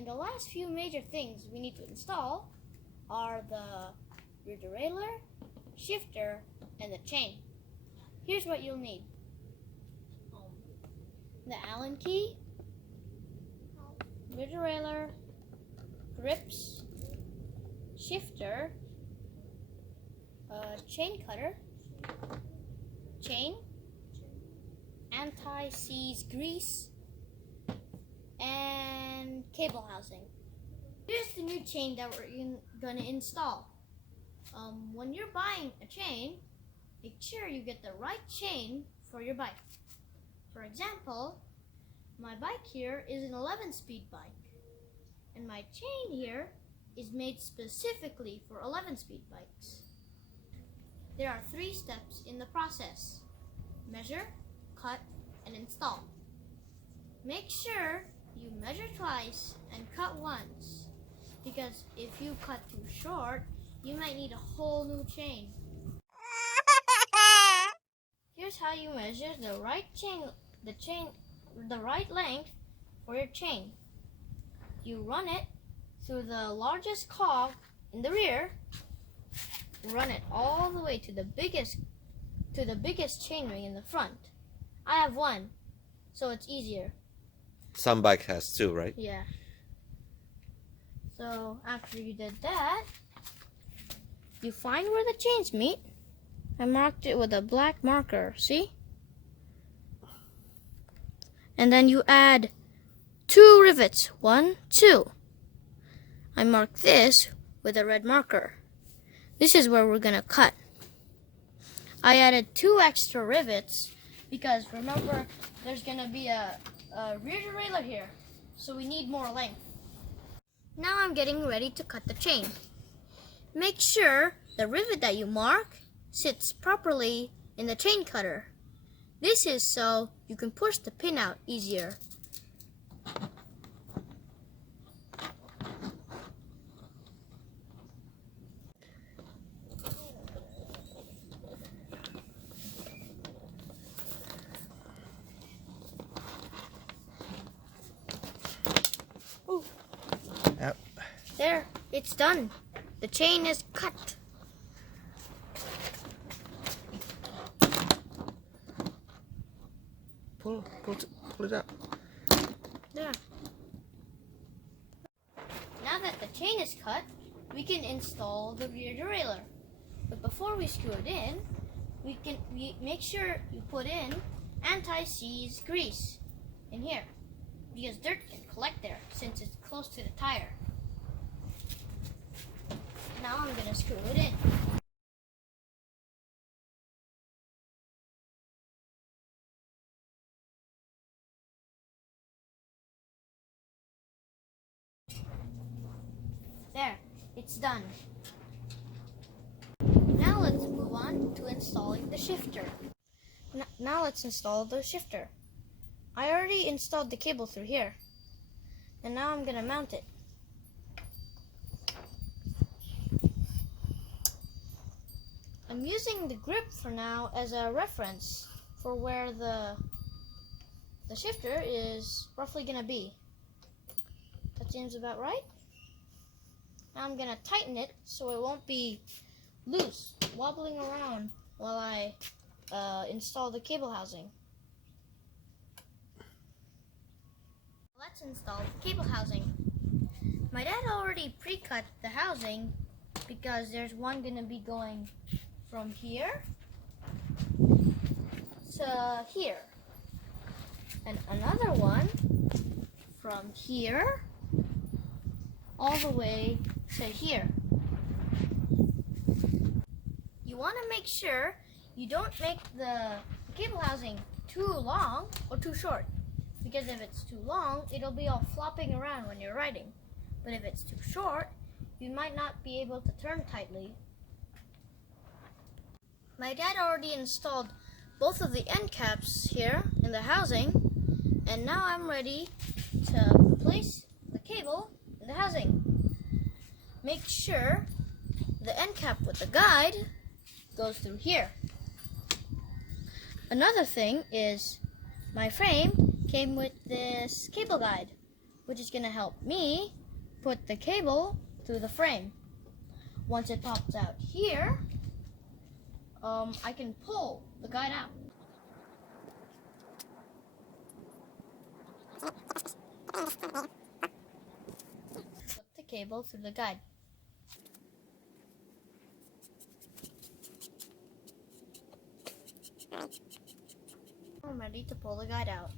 And the last few major things we need to install are the rear derailleur, shifter, and the chain. Here's what you'll need. The Allen key, rear derailleur, grips, shifter, chain cutter, chain, anti-seize grease, and cable housing. Here's the new chain that we're going to install. When you're buying a chain, make sure you get the right chain for your bike. For example, my bike here is an 11-speed bike, and my chain here is made specifically for 11-speed bikes. There are 3 steps in the process: measure, cut, and install. Make sure you measure twice and cut once, because if you cut too short, you might need a whole new chain. Here's how you measure the right length for your chain. You run it through the largest cog in the rear, run it all the way to the biggest chain ring in the front. I have one, so it's easier. Some bike has 2, right? Yeah. So after you did that, you find where the chains meet. I marked it with a black marker, see? And then you add 2 rivets, 1, 2. I marked this with a red marker. This is where we're gonna cut. I added 2 extra rivets because remember, there's gonna be a rear derailleur here, so we need more length. Now I'm getting ready to cut the chain. Make sure the rivet that you mark sits properly in the chain cutter. This is so you can push the pin out easier. Ooh. Yep. There, it's done. The chain is cut. Pull it up. There. Now that the chain is cut, we can install the rear derailleur. But before we screw it in, we make sure you put in anti-seize grease in here, because dirt can collect there since it's close to the tire. Now I'm going to screw it in. There, it's done. Now let's move on to installing the shifter. Now let's install the shifter. I already installed the cable through here, and now I'm going to mount it. I'm using the grip for now as a reference for where the shifter is roughly going to be. That seems about right. Now I'm going to tighten it so it won't be loose, wobbling around while I install the cable housing. Let's install the cable housing. My dad already pre-cut the housing because there's one going to be going from here to here, and another one from here all the way to here. You want to make sure you don't make the cable housing too long or too short, because if it's too long, it'll be all flopping around when you're riding. But if it's too short, you might not be able to turn tightly. My dad already installed both of the end caps here in the housing, and now I'm ready to place the cable in the housing. Make sure the end cap with the guide goes through here. Another thing is my frame came with this cable guide, which is gonna help me put the cable through the frame. Once it pops out here, I can pull the guide out. Put the cable through the guide. I'm ready to pull the guide out.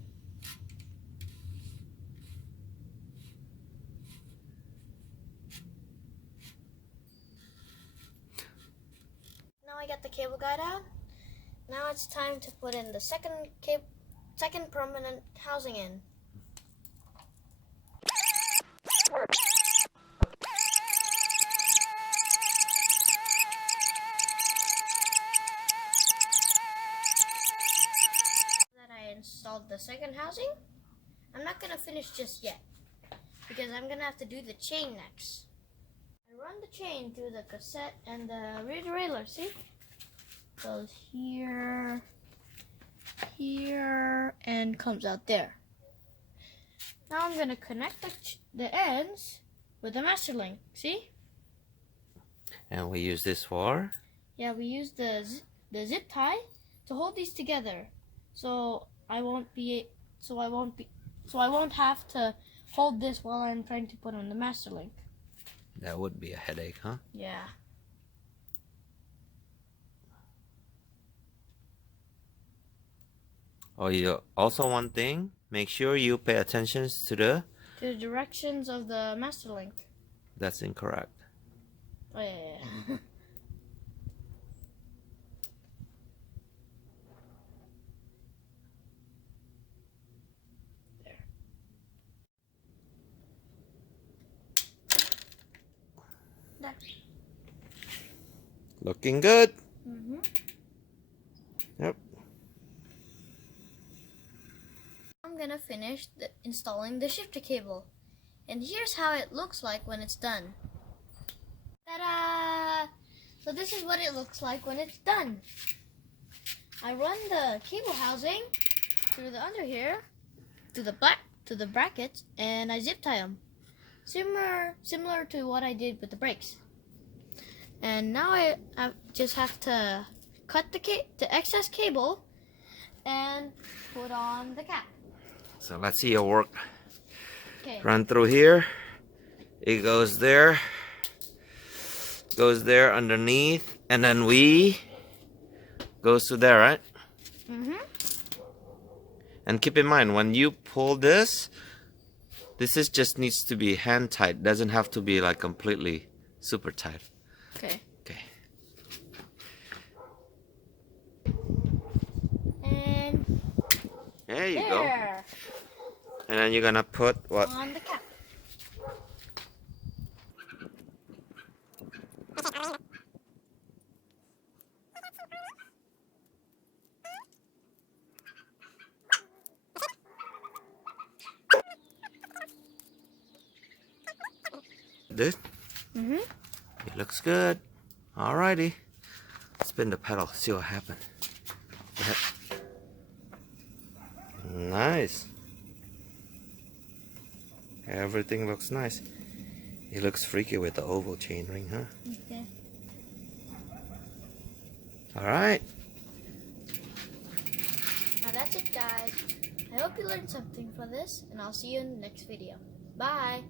Now I got the cable guide out. Now it's time to put in the second permanent housing in. That I installed the second housing, I'm not gonna finish just yet because I'm gonna have to do the chain next. I run the chain through the cassette and the rear derailleur, see? Goes here, here, and comes out there. Now I'm gonna connect the ends with the master link, see? And we use this for? Yeah, we use the zip tie to hold these together, so I won't have to hold this while I'm trying to put on the master link. That would be a headache, huh? Yeah. Oh, also one thing, make sure you pay attention to the directions of the master link. That's incorrect. Oh yeah. There. There. Looking good. Yep. I'm gonna finish installing the shifter cable, and here's how it looks like when it's done. Ta-da! So this is what it looks like when it's done. I run the cable housing through the under here, to the brackets, and I zip tie them, similar to what I did with the brakes. And now I just have to cut the excess cable and put on the cap. So let's see your work. Okay. Run through here. It goes there. Goes there underneath. And then goes to there, right? And keep in mind, when you pull this is just needs to be hand tight. Doesn't have to be like completely super tight. Okay. Okay. And There you go. there. And then you're gonna put what? On the cap. This? It looks good. Alrighty. Spin the pedal, see what happens. Go ahead. Nice. Everything looks nice. It looks freaky with the oval chain ring, huh? Okay. Alright. Now that's it, guys. I hope you learned something from this, and I'll see you in the next video. Bye!